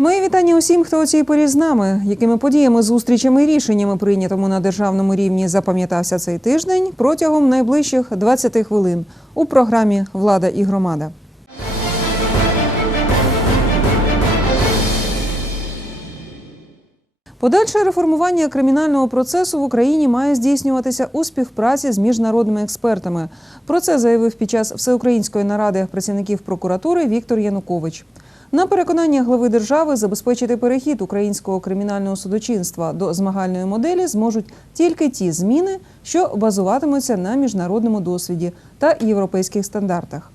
Мої вітання усім, хто у цій порі з нами. Якими подіями, зустрічами і рішеннями, прийнятими на державному рівні, запам'ятався цей тиждень протягом найближчих 20 хвилин у програмі Влада і громада. Подальше реформування кримінального процесу в Україні має здійснюватися у співпраці з міжнародними експертами. Про це заявив під час всеукраїнської наради працівників прокуратури Віктор Янукович. На переконання глави держави забезпечити перехід українського кримінального судочинства до змагальної моделі зможуть тільки ті зміни, що базуватимуться на міжнародному досвіді та європейських стандартах.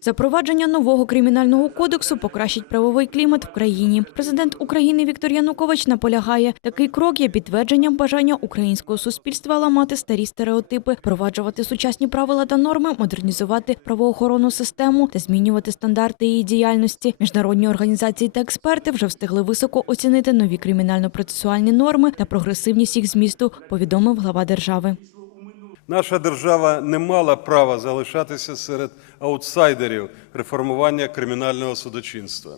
Запровадження нового кримінального кодексу покращить правовий клімат в країні. Президент України Віктор Янукович наполягає, такий крок є підтвердженням бажання українського суспільства ламати старі стереотипи, впроваджувати сучасні правила та норми, модернізувати правоохоронну систему та змінювати стандарти її діяльності. Міжнародні організації та експерти вже встигли високо оцінити нові кримінально-процесуальні норми та прогресивність їх змісту. Повідомив глава держави. Наша держава не мала права залишатися серед аутсайдерів реформування кримінального судочинства.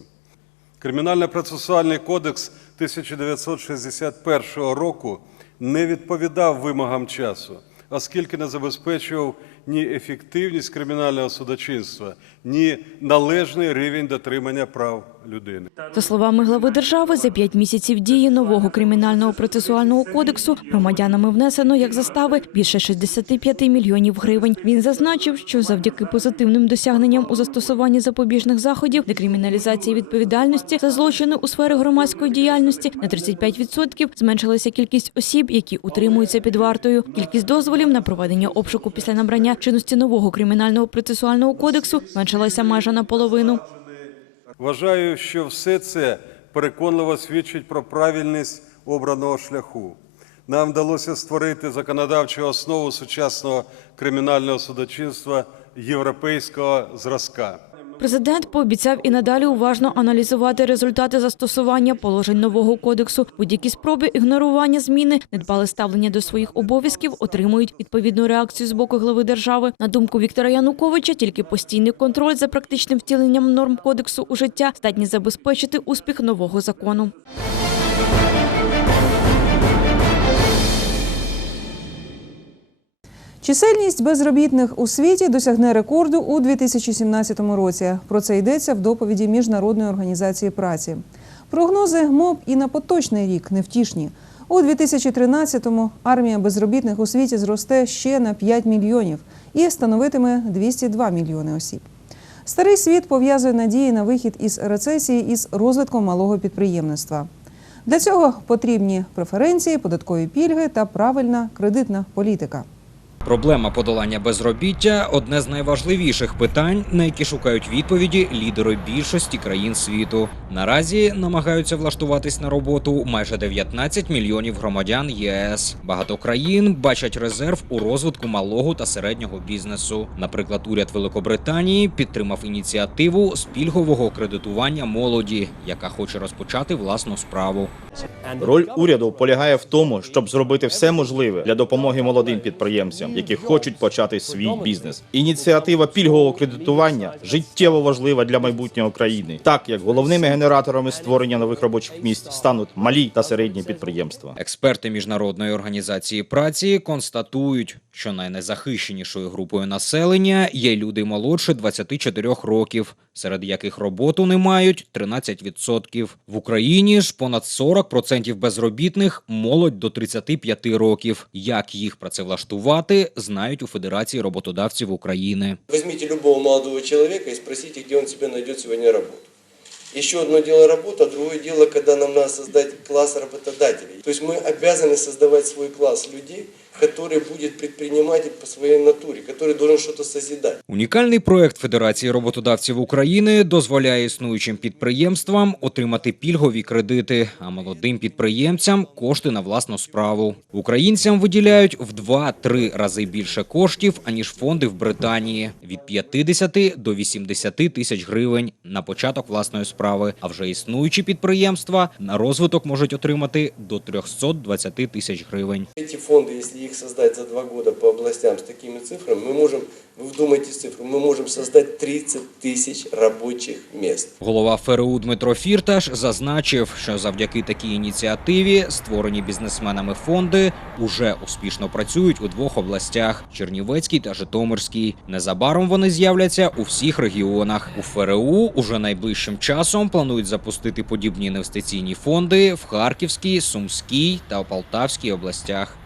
Кримінально-процесуальний кодекс 1961 року не відповідав вимогам часу, оскільки не забезпечував ні ефективність кримінального судочинства, ні належний рівень дотримання прав людини. За словами глави держави, за п'ять місяців дії нового кримінального процесуального кодексу громадянами внесено як застави більше 65 мільйонів гривень. Він зазначив, що завдяки позитивним досягненням у застосуванні запобіжних заходів декриміналізації відповідальності за злочини у сфері громадської діяльності на 35% зменшилася кількість осіб, які утримуються під вартою. Кількість дозволів на проведення обшуку після набрання чинності нового кримінального процесуального кодексу зменшилася майже наполовину. Вважаю, що все це переконливо свідчить про правильність обраного шляху. Нам вдалося створити законодавчу основу сучасного кримінального судочинства європейського зразка. Президент пообіцяв і надалі уважно аналізувати результати застосування положень нового кодексу. Будь-які спроби ігнорування зміни, недбале ставлення до своїх обов'язків отримують відповідну реакцію з боку глави держави. На думку Віктора Януковича, тільки постійний контроль за практичним втіленням норм кодексу у життя здатні забезпечити успіх нового закону. Чисельність безробітних у світі досягне рекорду у 2017 році. Про це йдеться в доповіді Міжнародної організації праці. Прогнози МОБ і на поточний рік невтішні. У 2013-му армія безробітних у світі зросте ще на 5 мільйонів і становитиме 202 мільйони осіб. Старий світ пов'язує надії на вихід із рецесії із розвитком малого підприємництва. Для цього потрібні преференції, податкові пільги та правильна кредитна політика. Проблема подолання безробіття одне з найважливіших питань, на які шукають відповіді лідери більшості країн світу. Наразі намагаються влаштуватись на роботу майже 19 мільйонів громадян ЄС. Багато країн бачать резерв у розвитку малого та середнього бізнесу. Наприклад, уряд Великобританії підтримав ініціативу з пільгового кредитування молоді, яка хоче розпочати власну справу. Роль уряду полягає в тому, щоб зробити все можливе для допомоги молодим підприємцям, які хочуть почати свій бізнес. Ініціатива пільгового кредитування життєво важлива для майбутнього країни, так як головними генераторами створення нових робочих місць стануть малі та середні підприємства. Експерти міжнародної організації праці констатують, що найнезахищенішою групою населення є люди молодше 24 років, серед яких роботу не мають 13%. В Україні ж понад 40% безробітних молодь до 35 років. Як їх працевлаштувати, знають у Федерації роботодавців України. Возьмите любого молодого чоловіка і спросіть, де він себе знайде сьогодні работу. Еще одно дело работа, другое дело, когда нам надо создать класс работодателей. То есть мы обязаны создавать свой класс людей, который будет предприниматель по своей натуре, который должен что-то созидать. Унікальний проект Федерації роботодавців України дозволяє існуючим підприємствам отримати пільгові кредити, а молодим підприємцям кошти на власну справу. Українцям виділяють в 2-3 рази більше коштів аніж фонди в Британії від 50 до 80 тисяч гривень на початок власної справи. А вже існуючі підприємства на розвиток можуть отримати до 320 тисяч гривень. Фонды, если их создать за два года по областям с такими цифрами, мы можем вы вдумайтесь в цифру, мы можем создать 30 тысяч рабочих мест. Голова ФРУ Дмитро Фірташ зазначив, що завдяки такій ініціативі створені бізнесменами фонди уже успішно працюють у двох областях Чернівецькій та Житомирській. Незабаром вони з'являться у всіх регіонах. У ФРУ уже найближчим часом планують запустити подібні інвестиційні фонди в Харківській, Сумській та Полтавській областях.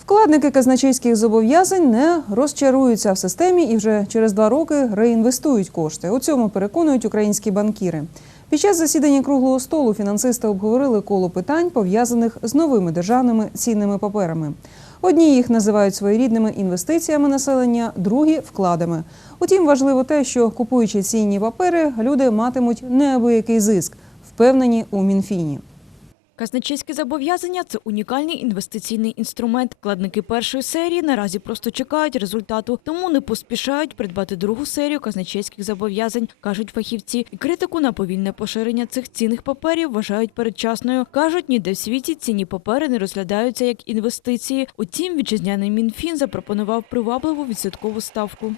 Вкладники казначейських зобов'язань не розчаруються в системі і вже через два роки реінвестують кошти. У цьому переконують українські банкіри. Під час засідання круглого столу фінансисти обговорили коло питань, пов'язаних з новими державними цінними паперами. Одні їх називають своєрідними інвестиціями населення, другі вкладами. Утім, важливо те, що купуючи цінні папери, люди матимуть неабиякий зиск, впевнені у Мінфіні. Казначейські зобов'язання це унікальний інвестиційний інструмент. Вкладники першої серії наразі просто чекають результату, тому не поспішають придбати другу серію казначейських зобов'язань, кажуть фахівці. І критику на повільне поширення цих цінних паперів вважають передчасною. кажуть, ніде в світі цінні папери не розглядаються як інвестиції. Утім, вітчизняний мінфін запропонував привабливу відсоткову ставку.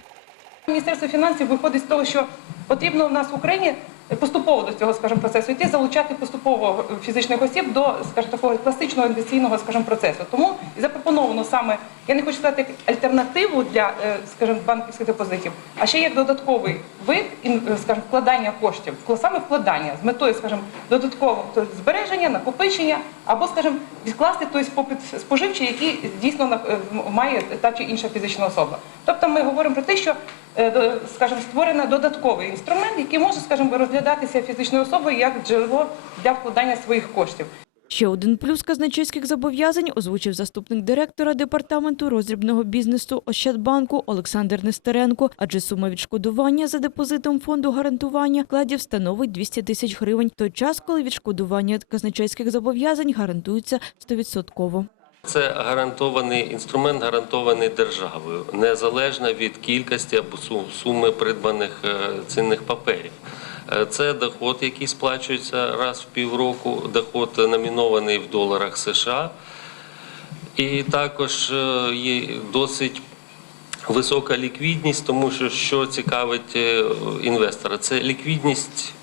Міністерство фінансів виходить з того, що потрібно в нас в Україні поступово до цього, скажімо, процесу йти, залучати поступово фізичних осіб до, скажімо, такого класичного інвестиційного, скажімо, процесу. Тому і запропоновано саме, я не хочу сказати альтернативу для, е, скажімо, банківських депозитів, а ще як додатковий вид, е, скажімо, вкладання коштів, саме вкладання з метою, скажімо, додаткового збереження, накопичення або, скажімо, відкласти той попит споживчий, який дійсно е, має та чи інша фізична особа. Тобто ми говоримо про те, що скажімо, створено додатковий інструмент, який може, скажімо, розглядатися фізичною особою як джерело для вкладання своїх коштів. Ще один плюс казначейських зобов'язань озвучив заступник директора департаменту роздрібного бізнесу Ощадбанку Олександр Нестеренко, адже сума відшкодування за депозитом фонду гарантування вкладів становить 200 тисяч гривень, той час, коли відшкодування казначейських зобов'язань гарантується 100%. Це гарантований інструмент, гарантований державою, незалежно від кількості або суми придбаних е, цінних паперів. Е, Це доход, який сплачується раз в півроку, доход номінований в доларах США. І також е, є досить висока ліквідність, тому що що цікавить інвестора, це ліквідність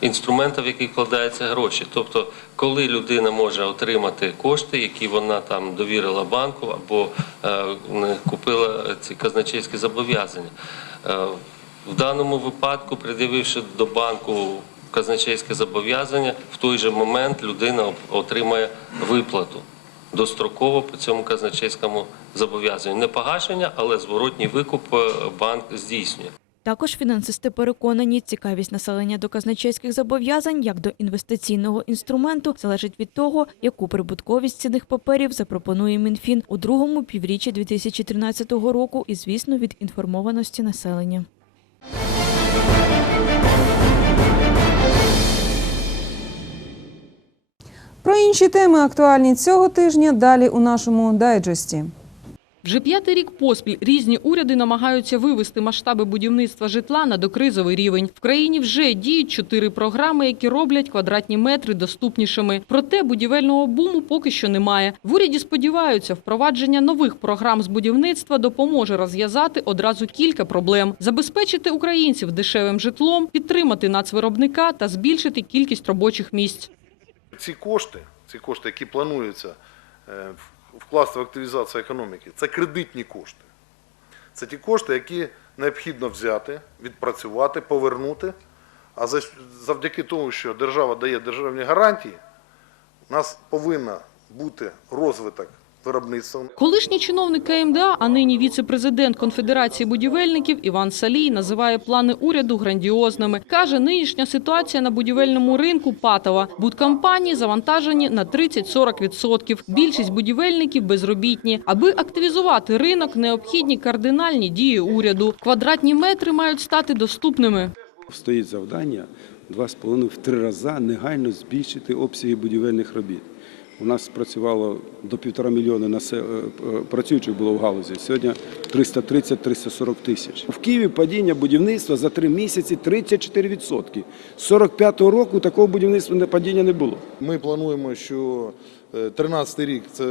інструмента, в який вкладаються гроші. Тобто, коли людина може отримати кошти, які вона там довірила банку або е, купила ці казначейські зобов'язання. Е, в даному випадку, пред'явивши до банку казначейське зобов'язання, в той же момент людина отримає виплату достроково по цьому казначейському зобов'язанню. Не погашення, але зворотній викуп е, банк здійснює. Також фінансисти переконані, цікавість населення до казначейських зобов'язань як до інвестиційного інструменту залежить від того, яку прибутковість цінних паперів запропонує Мінфін у другому півріччі 2013 року, і звісно від інформованості населення. Про інші теми актуальні цього тижня далі у нашому дайджесті. Вже п'ятий рік поспіль різні уряди намагаються вивести масштаби будівництва житла на докризовий рівень. В країні вже діють чотири програми, які роблять квадратні метри доступнішими. Проте будівельного буму поки що немає. В уряді сподіваються, впровадження нових програм з будівництва допоможе розв'язати одразу кілька проблем: забезпечити українців дешевим житлом, підтримати нацвиробника та збільшити кількість робочих місць. Ці кошти, ці кошти, які плануються е, в- вкласти в активізацію економіки, це кредитні кошти. Це ті кошти, які необхідно взяти, відпрацювати, повернути. А за- завдяки тому, що держава дає державні гарантії, у нас повинна бути розвиток виробництва. Колишній чиновник КМДА, а нині віце-президент Конфедерації будівельників Іван Салій називає плани уряду грандіозними. Каже, нинішня ситуація на будівельному ринку патова. Будкомпанії завантажені на 30-40%. Більшість будівельників безробітні. Аби активізувати ринок, необхідні кардинальні дії уряду. Квадратні метри мають стати доступними. Стоїть завдання 2,5 в три рази негайно збільшити обсяги будівельних робіт. У нас працювало до півтора мільйони насе- е, е, працюючих було в галузі. Сьогодні 330-340 тисяч. В Києві падіння будівництва за три місяці 34%. З 45-го року такого будівництва падіння не було. Ми плануємо, що 13 рік це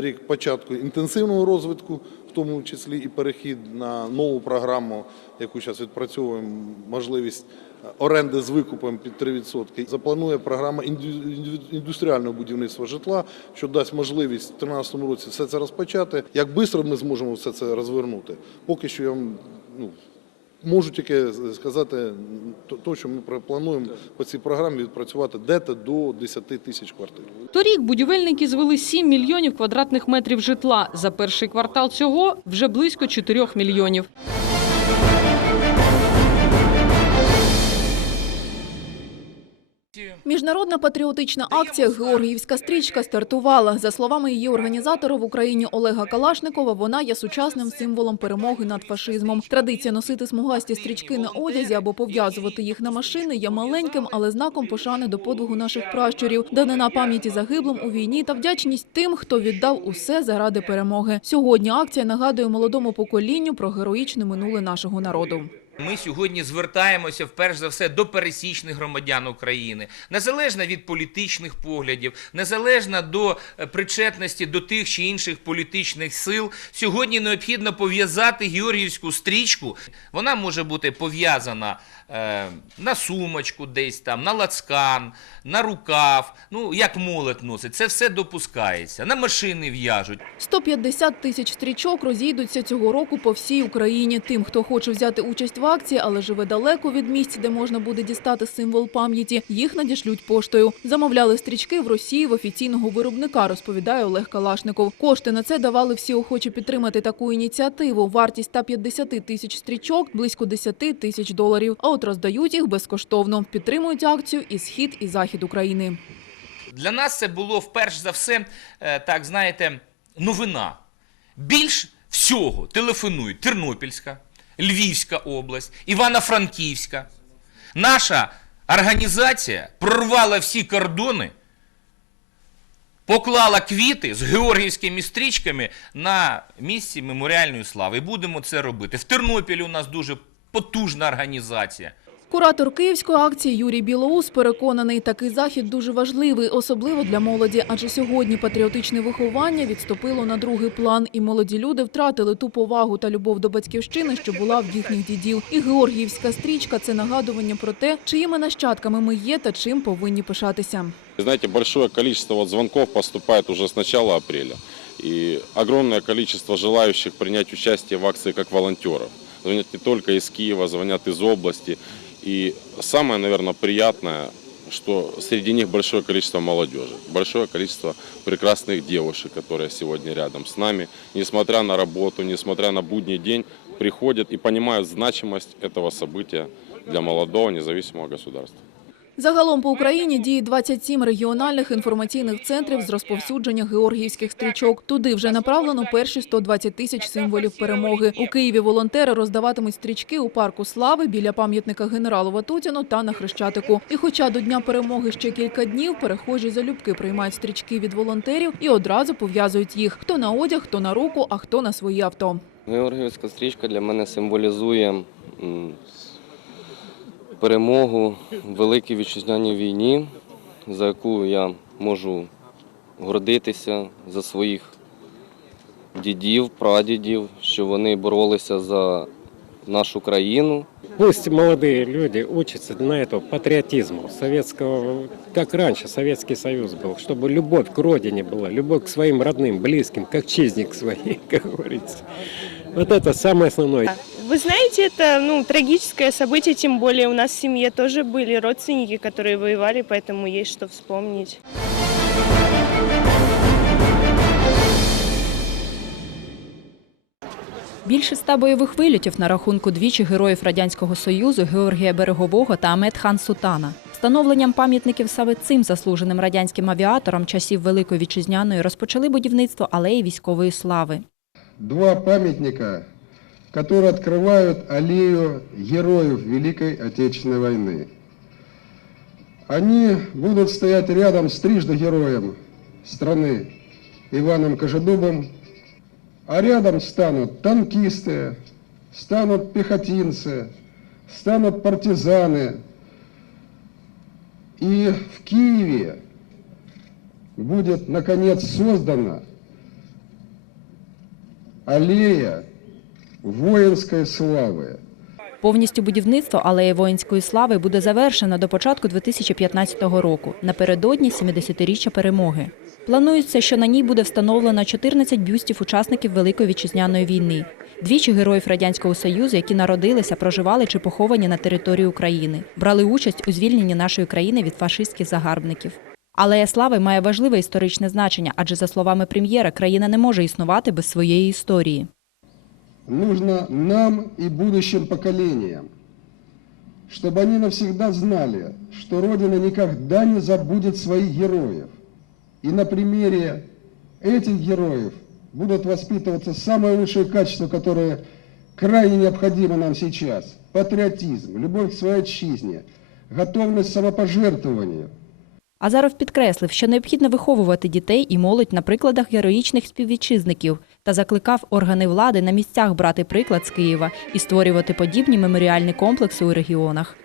рік початку інтенсивного розвитку, в тому числі і перехід на нову програму, яку зараз відпрацьовуємо, можливість оренди з викупом під 3%. Запланує програма інду- інду- індустріального будівництва житла, що дасть можливість в 2013 році все це розпочати. Як швидко ми зможемо все це розвернути? Поки що я вам ну, Можу тільки сказати, то, що ми плануємо по цій програмі відпрацювати дете до 10 тисяч квартир. Торік будівельники звели 7 мільйонів квадратних метрів житла. За перший квартал цього вже близько 4 мільйонів. Міжнародна патріотична акція Георгіївська стрічка стартувала. За словами її організатора в Україні Олега Калашникова, вона є сучасним символом перемоги над фашизмом. Традиція носити смугасті стрічки на одязі або пов'язувати їх на машини є маленьким, але знаком пошани до подвигу наших пращурів, данина пам'яті загиблим у війні та вдячність тим, хто віддав усе заради перемоги. Сьогодні акція нагадує молодому поколінню про героїчне минуле нашого народу. Ми сьогодні звертаємося вперше за все до пересічних громадян України, незалежно від політичних поглядів, незалежно до е, причетності до тих чи інших політичних сил. Сьогодні необхідно пов'язати георгіївську стрічку. Вона може бути пов'язана е, на сумочку, десь там, на лацкан, на рукав. Ну як молот носить, це все допускається. На машини в'яжуть. 150 тисяч стрічок розійдуться цього року по всій Україні. Тим, хто хоче взяти участь в акції, але живе далеко від місць, де можна буде дістати символ пам'яті, їх надішлють поштою. Замовляли стрічки в Росії в офіційного виробника, розповідає Олег Калашников. Кошти на це давали всі охочі підтримати таку ініціативу. Вартість 150 тисяч стрічок – близько 10 тисяч доларів. А от роздають їх безкоштовно. Підтримують акцію і схід, і захід України. Для нас це було вперше за все, е, так знаєте, новина. Більш всього телефонують Тернопільська, Львівська область, Івано-Франківська. Наша організація прорвала всі кордони, поклала квіти з георгіївськими стрічками на місці меморіальної слави. І будемо це робити. В Тернопілі у нас дуже потужна організація. Куратор київської акції Юрій Білоус переконаний, такий захід дуже важливий, особливо для молоді, адже сьогодні патріотичне виховання відступило на другий план, і молоді люди втратили ту повагу та любов до батьківщини, що була в їхніх дідів. І Георгіївська стрічка це нагадування про те, чиїми нащадками ми є та чим повинні пишатися. Знаете, большое количество вот звонков поступает уже с начала апреля. И огромное количество желающих принять участие в акции как волонтеров. Звонят не только из Киева, звонят из области. И самое, наверное, приятное, что среди них большое количество молодежи, большое количество прекрасных девушек, которые сегодня рядом с нами, несмотря на работу, несмотря на будний день, приходят и понимают значимость этого события для молодого независимого государства. Загалом по Україні діє 27 регіональних інформаційних центрів з розповсюдження георгіївських стрічок. Туди вже направлено перші 120 тисяч символів перемоги. У Києві волонтери роздаватимуть стрічки у парку слави біля пам'ятника генералу Ватутіну та на Хрещатику. І хоча до дня перемоги ще кілька днів, перехожі залюбки приймають стрічки від волонтерів і одразу пов'язують їх хто на одяг, хто на руку, а хто на свої авто. Георгіївська стрічка для мене символізує перемогу в Великій Вітчизняній війні, за яку я можу гордитися за своїх дідів, прадідів, що вони боролися за нашу країну. Пусть молодые люди учатся на этого патриотизму советского, как раньше Советский Союз был, чтобы любовь к родине была, любовь к своим родным, близким, как чизник своей, как говорится. Вот это самое основное. Вы знаете, это ну, трагическое событие, тем более у нас в семье тоже были родственники, которые воевали, поэтому есть что вспомнить. Більше ста бойових вильотів на рахунку двічі героїв Радянського Союзу Георгія Берегового та Амет Хан Сутана. Встановленням пам'ятників саме цим заслуженим радянським авіаторам часів Великої Вітчизняної розпочали будівництво алеї військової слави. Два памятника, которые открывают аллею героев Великой Отечественной войны. Они будут стоять рядом с трижды героем страны Иваном Кожедубом, а рядом станут танкисты, станут пехотинцы, станут партизаны. И в Киеве будет, наконец, создана аллея воинской славы. Повністю будівництво алеї воїнської слави буде завершено до початку 2015 року, напередодні 70-річчя перемоги. Планується, що на ній буде встановлено 14 бюстів учасників Великої вітчизняної війни, двічі героїв Радянського Союзу, які народилися, проживали чи поховані на території України, брали участь у звільненні нашої країни від фашистських загарбників. Алея слави має важливе історичне значення, адже, за словами прем'єра, країна не може існувати без своєї історії нужно нам и будущим поколениям, чтобы они навсегда знали, что Родина никогда не забудет своих героев. И на примере этих героев будут воспитываться самые лучшие качества, которые крайне необходимы нам сейчас. Патриотизм, любовь к своей отчизне, готовность к самопожертвованию – Азаров підкреслив, що необхідно виховувати дітей і молодь на прикладах героїчних співвітчизників та закликав органи влади на місцях брати приклад з Києва і створювати подібні меморіальні комплекси у регіонах.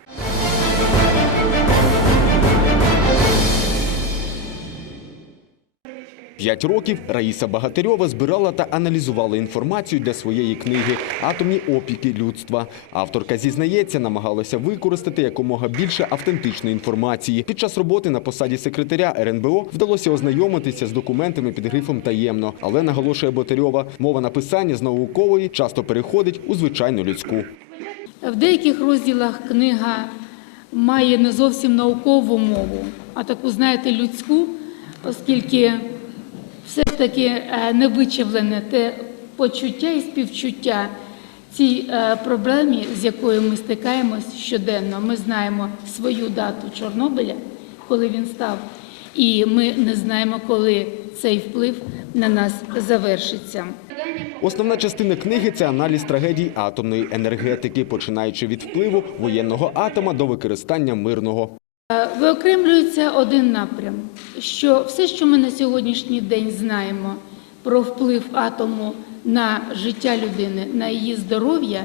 П'ять років Раїса Багатирьова збирала та аналізувала інформацію для своєї книги Атомні опіки людства. Авторка зізнається, намагалася використати якомога більше автентичної інформації. Під час роботи на посаді секретаря РНБО вдалося ознайомитися з документами під грифом таємно, але наголошує Ботарьова, мова написання з наукової часто переходить у звичайну людську. В деяких розділах книга має не зовсім наукову мову, а таку, знаєте, людську, оскільки все ж таки е, не вичавлене те почуття і співчуття цій е, проблемі, з якою ми стикаємось щоденно. Ми знаємо свою дату Чорнобиля, коли він став, і ми не знаємо, коли цей вплив на нас завершиться. Основна частина книги це аналіз трагедій атомної енергетики, починаючи від впливу воєнного атома до використання мирного. Е, Виокремлюється один напрям, що все, що ми на сьогоднішній день знаємо про вплив атому на життя людини, на її здоров'я,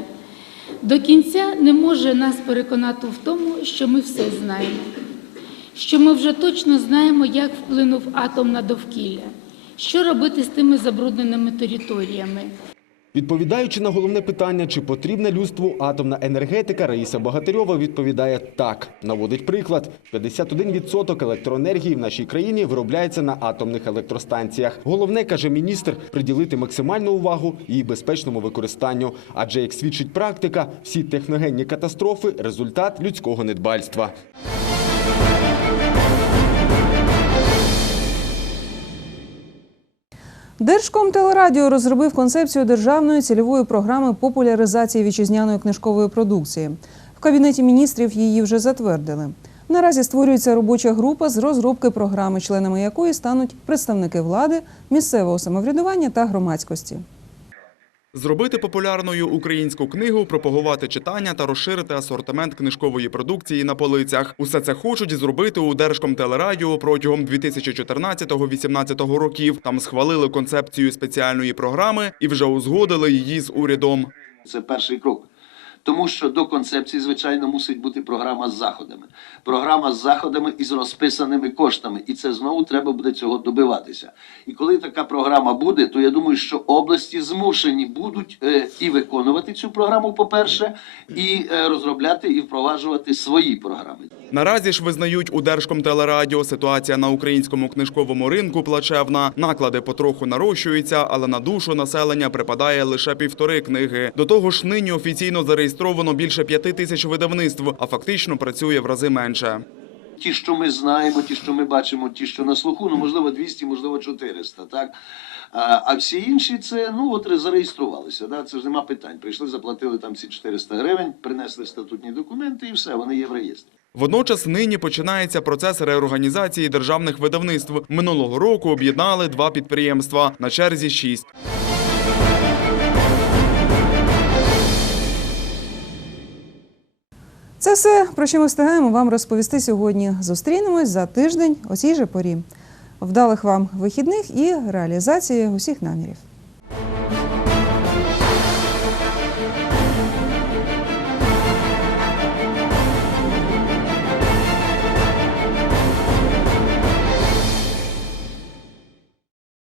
до кінця не може нас переконати в тому, що ми все знаємо, що ми вже точно знаємо, як вплинув атом на довкілля, що робити з тими забрудненими територіями. Відповідаючи на головне питання, чи потрібна людству атомна енергетика, Раїса Багатирьова відповідає так. Наводить приклад: 51% електроенергії в нашій країні виробляється на атомних електростанціях. Головне, каже міністр, приділити максимальну увагу її безпечному використанню. Адже, як свідчить практика, всі техногенні катастрофи результат людського недбальства. Держкомтелерадіо розробив концепцію державної цільової програми популяризації вітчизняної книжкової продукції. В кабінеті міністрів її вже затвердили. Наразі створюється робоча група з розробки програми, членами якої стануть представники влади, місцевого самоврядування та громадськості. Зробити популярною українську книгу, пропагувати читання та розширити асортимент книжкової продукції на полицях. Усе це хочуть зробити у Держкомтелерадіо протягом 2014-2018 років. Там схвалили концепцію спеціальної програми і вже узгодили її з урядом. Це перший крок. Тому що до концепції, звичайно, мусить бути програма з заходами. Програма з заходами і з розписаними коштами. І це знову треба буде цього добиватися. І коли така програма буде, то я думаю, що області змушені будуть е, і виконувати цю програму, по-перше, і е, розробляти і впроваджувати свої програми. Наразі ж визнають у Держкомтелерадіо ситуація на українському книжковому ринку плачевна. Наклади потроху нарощуються, але на душу населення припадає лише півтори книги. До того ж, нині офіційно зареєстровано більше п'яти тисяч видавництв, а фактично працює в рази менше. Ті, що ми знаємо, ті, що ми бачимо, ті, що на слуху, ну можливо 200, можливо 400, так? А, всі інші це ну от зареєструвалися. Да? Це ж нема питань. Прийшли, заплатили там ці 400 гривень, принесли статутні документи і все, вони є в реєстрі. Водночас нині починається процес реорганізації державних видавництв. Минулого року об'єднали два підприємства. На черзі шість. Це все, про що ми встигаємо вам розповісти сьогодні. Зустрінемось за тиждень о цій же порі. Вдалих вам вихідних і реалізації усіх намірів.